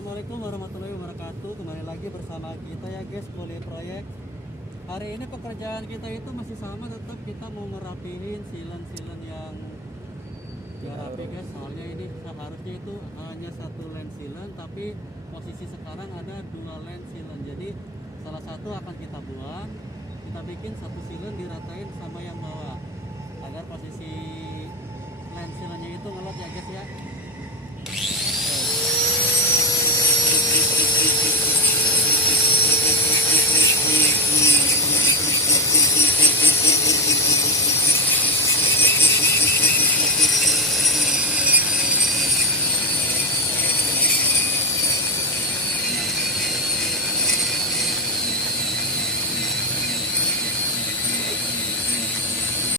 Assalamualaikum warahmatullahi wabarakatuh. Kembali lagi bersama kita ya guys, Poly Proyek. Hari ini pekerjaan kita itu masih sama, tetap kita mau ngerapihin silen-silen yang gak rapi guys. Soalnya ini seharusnya itu hanya satu lens silen, tapi posisi sekarang ada dua lens silen. Jadi salah satu akan kita buang, kita bikin satu silen diratain sama yang bawah, agar posisi